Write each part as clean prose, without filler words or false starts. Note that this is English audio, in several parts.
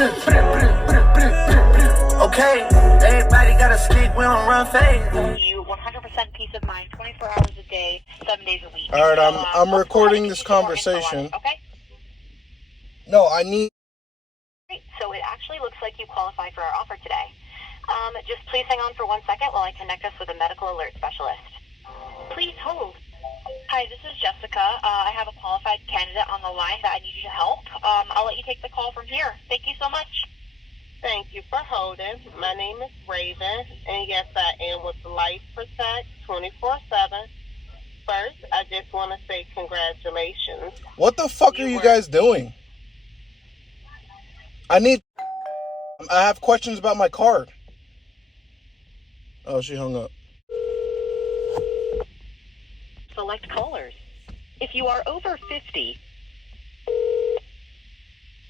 Okay, everybody got a stick, we don't run fast. You 100% peace of mind, 24 hours a day, 7 days a week. All right, So, I'm recording let's this go ahead and get you some more info on conversation. it, okay? No, I need. Great. So it actually looks like you qualify for our offer today. Just please hang on for 1 second while I connect us with a medical alert specialist. Please hold. Hi, this is Jessica. I have a qualified candidate on the line that I need you to help. I'll let you take the call from here. Thank you so much. Thank you for holding. My name is Raven, and yes, I am with Life Protect 24/7. First, I just want to say congratulations. What the fuck are you guys doing? I have questions about my card. Oh, she hung up. Select callers. If you are over 50...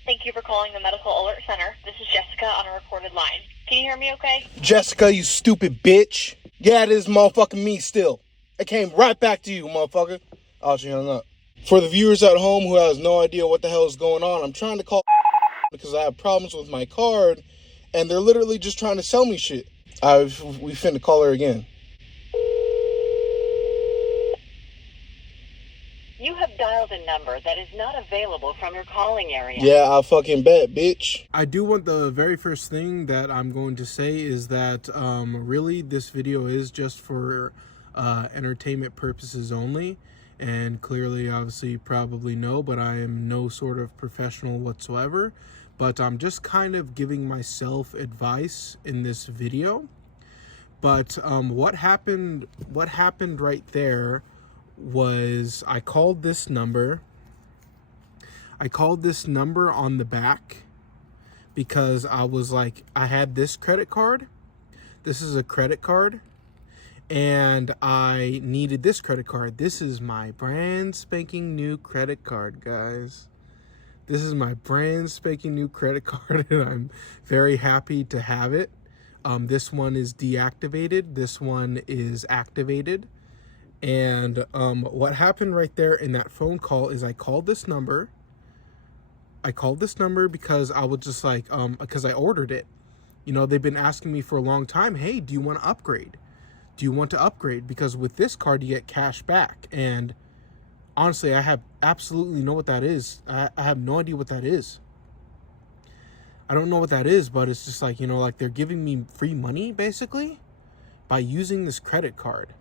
Thank you for calling the Medical Alert Center. This is Jessica on a recorded line. Can you hear me okay? Jessica, you stupid bitch. Yeah, it is motherfucking me still. It came right back to you, motherfucker. Oh, she hung up. For the viewers at home who has no idea what the hell is going on, I'm trying to call because I have problems with my card, and they're literally just trying to sell me shit. We finna call her again. You have dialed a number that is not available from your calling area. Yeah, I fucking bet, bitch. I do want the very first thing that I'm going to say is that really this video is just for entertainment purposes only. And clearly, obviously, you probably know, but I am no sort of professional whatsoever. But I'm just kind of giving myself advice in this video. But what happened right there was I called this number on the back because I was like, I had this credit card. This is a credit card. And I needed this credit card. This is my brand spanking new credit card, guys. This is my brand spanking new credit card, and I'm very happy to have it. This one is deactivated. This one is activated. And what happened right there in that phone call is I called this number. Because I was just like, because I ordered it. You know, they've been asking me for a long time, hey, do you want to upgrade? Do you want to upgrade? Because with this card, you get cash back. And honestly, I have absolutely know what that is. I have no idea what that is. I don't know what that is, but it's just like, you know, like they're giving me free money, basically, by using this credit card.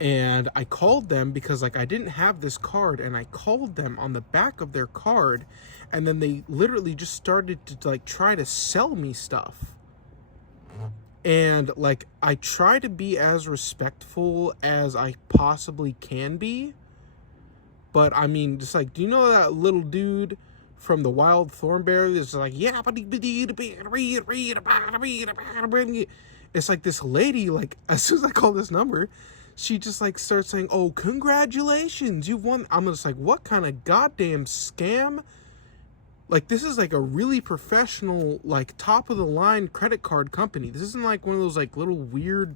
And I called them because like I didn't have this card, and I called them on the back of their card, and then they literally just started to like try to sell me stuff. And like I try to be as respectful as I possibly can be, but I mean, just like, do you know that little dude from the Wild Thornberry that's like, yeah, it's like this lady, like as soon as I call this number, she just like starts saying, oh, congratulations, you've won. I'm just like, what kind of goddamn scam? Like, this is like a really professional, like top of the line credit card company. This isn't like one of those like little weird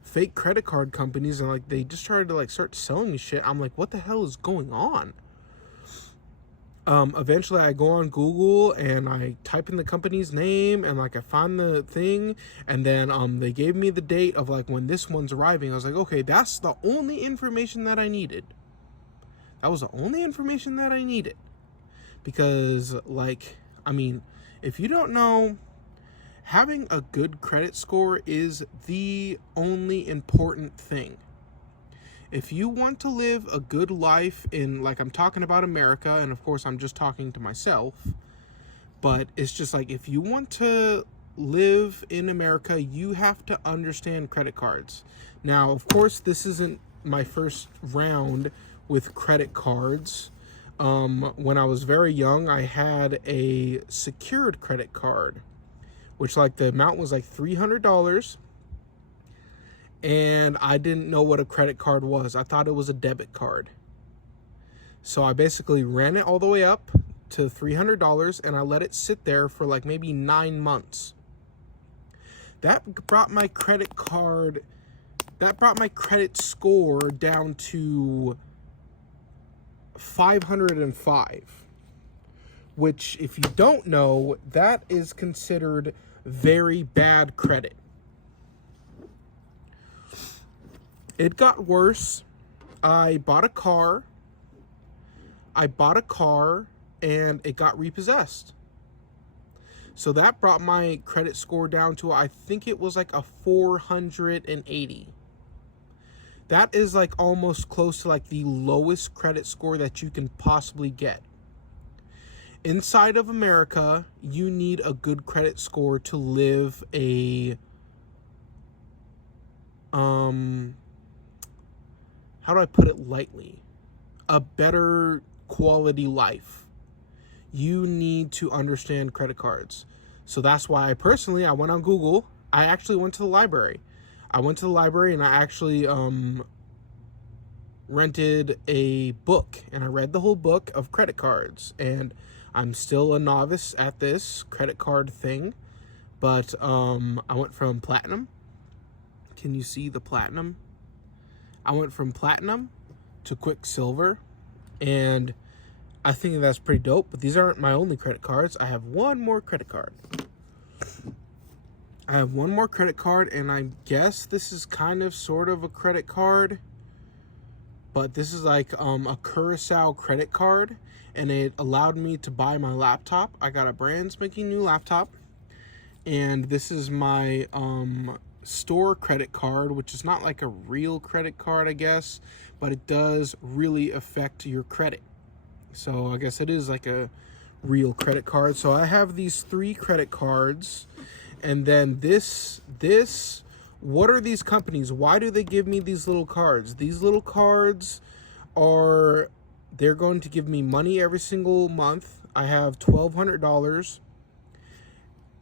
fake credit card companies, and like they just tried to like start selling me shit. I'm like, what the hell is going on? Eventually I go on Google and I type in the company's name, and like I find the thing, and then they gave me the date of like when this one's arriving. I was like, okay, that's the only information that I needed. That was the only information that I needed. Because like, I mean, if you don't know, having a good credit score is the only important thing. If you want to live a good life in, like, I'm talking about America, and of course I'm just talking to myself, but it's just like, if you want to live in America, you have to understand credit cards. Now, of course, this isn't my first round with credit cards. When I was very young, I had a secured credit card, which like the amount was like $300. And I didn't know what a credit card was. I thought it was a debit card. So I basically ran it all the way up to $300, and I let it sit there for like maybe 9 months. That brought my credit score down to 505, which if you don't know, that is considered very bad credit. It got worse. I bought a car and it got repossessed. So that brought my credit score down to, I think it was like a 480. That is like almost close to like the lowest credit score that you can possibly get. Inside of America, you need a good credit score to live a, how do I put it lightly? A better quality life. You need to understand credit cards. So that's why I went on Google. I actually went to the library. And I actually rented a book, and I read the whole book of credit cards. And I'm still a novice at this credit card thing, but I went from platinum. Can you see the platinum? I went from platinum to quicksilver, and I think that's pretty dope. But these aren't my only credit cards. I have one more credit card. And I guess this is kind of sort of a credit card, but this is like a Curacao credit card, and it allowed me to buy my laptop. I got a brand spanking new laptop, and this is my store credit card, which is not like a real credit card, I guess, but it does really affect your credit. So I guess it is like a real credit card. So I have these 3 credit cards, and then this, what are these companies? Why do they give me these little cards? These little cards they're going to give me money every single month. I have $1,200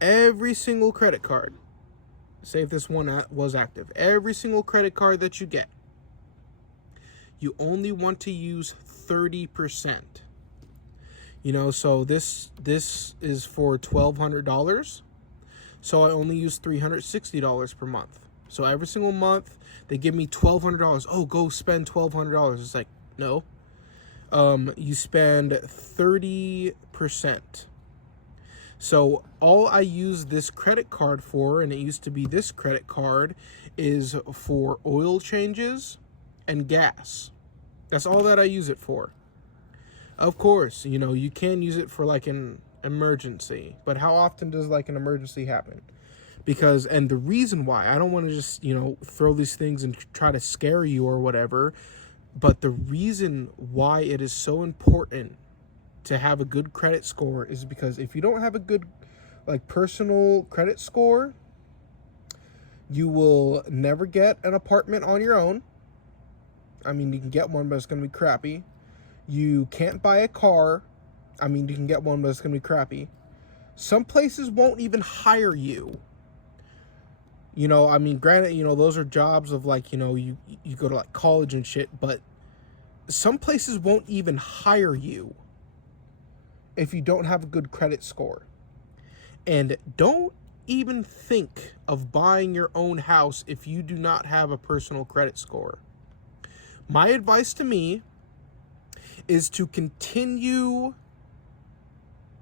every single credit card. Say if this one was active. Every single credit card that you get, you only want to use 30%. You know, so this is for $1,200. So I only use $360 per month. So every single month they give me $1,200. Oh, go spend $1,200. It's like, no. You spend 30%. So all I use this credit card for, and it used to be this credit card, is for oil changes and gas. That's all that I use it for. Of course, you know, you can use it for like an emergency, but how often does like an emergency happen? Because, and the reason why, I don't want to just, you know, throw these things and try to scare you or whatever, but the reason why it is so important to have a good credit score is because if you don't have a good like personal credit score, you will never get an apartment on your own. I mean, you can get one, but it's going to be crappy. You can't buy a car. I mean, you can get one, but it's going to be crappy. Some places won't even hire you. You know, I mean, granted, you know, those are jobs of like, you know, you go to like college and shit, but some places won't even hire you if you don't have a good credit score. And don't even think of buying your own house if you do not have a personal credit score. My advice to me is to continue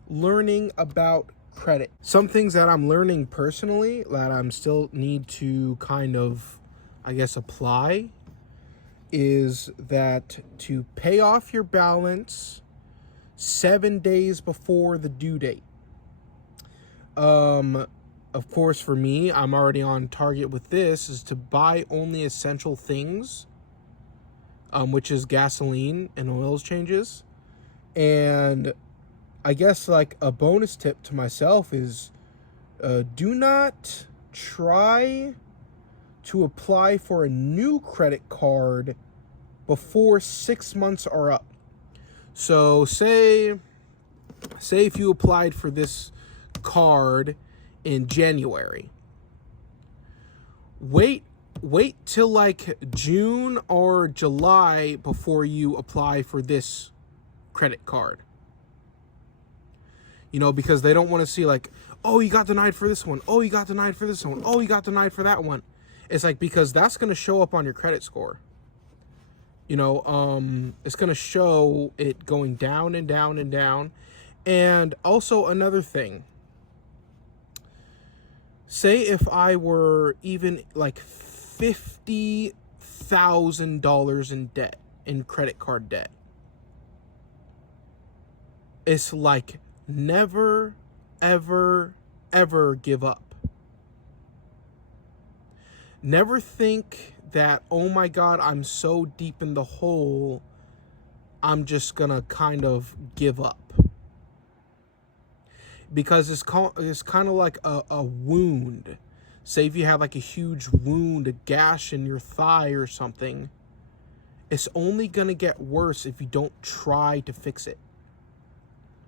learning about credit. Some things that I'm learning personally that I'm still need to kind of, I guess, apply is that to pay off your balance 7 days before the due date. Of course, for me, I'm already on target with this, is to buy only essential things, which is gasoline and oil changes. And I guess like a bonus tip to myself is do not try to apply for a new credit card before 6 months are up. So say if you applied for this card in January, wait till like June or July before you apply for this credit card. You know, because they don't want to see like, oh, you got denied for this one. Oh, you got denied for this one. Oh, you got denied for that one. It's like, because that's going to show up on your credit score. You know, it's going to show it going down and down and down. And also another thing, say if I were even like $50,000 in debt, in credit card debt, it's like never, ever, ever give up. Never think that, oh my God, I'm so deep in the hole, I'm just gonna kind of give up. Because it's kind of like a wound. Say if you have like a huge wound, a gash in your thigh or something, it's only gonna get worse if you don't try to fix it.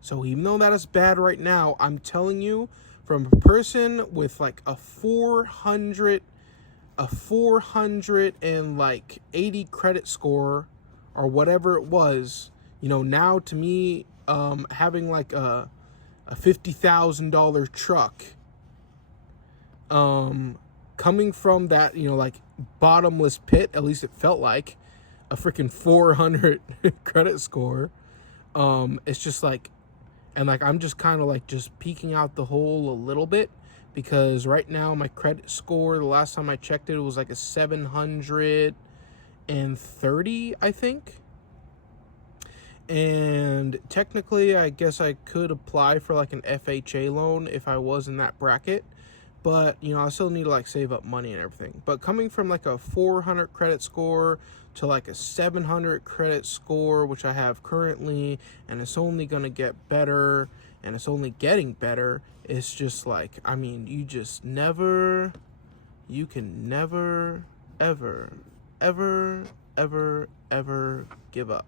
So even though that is bad right now, I'm telling you, from a person with like a 480 credit score or whatever it was, you know, now to me, having like a $50,000 truck, coming from that, you know, like bottomless pit, at least it felt like a freaking 400 credit score. It's just like, and like, I'm just kind of like just peeking out the hole a little bit, because right now my credit score, the last time I checked it, it was like a 730, I think. And technically, I guess I could apply for like an FHA loan if I was in that bracket. But, you know, I still need to like save up money and everything. But coming from like a 400 credit score to like a 700 credit score, which I have currently, and it's only going to get better, and it's only getting better. It's just like, I mean, you can never, ever, ever, ever, ever give up.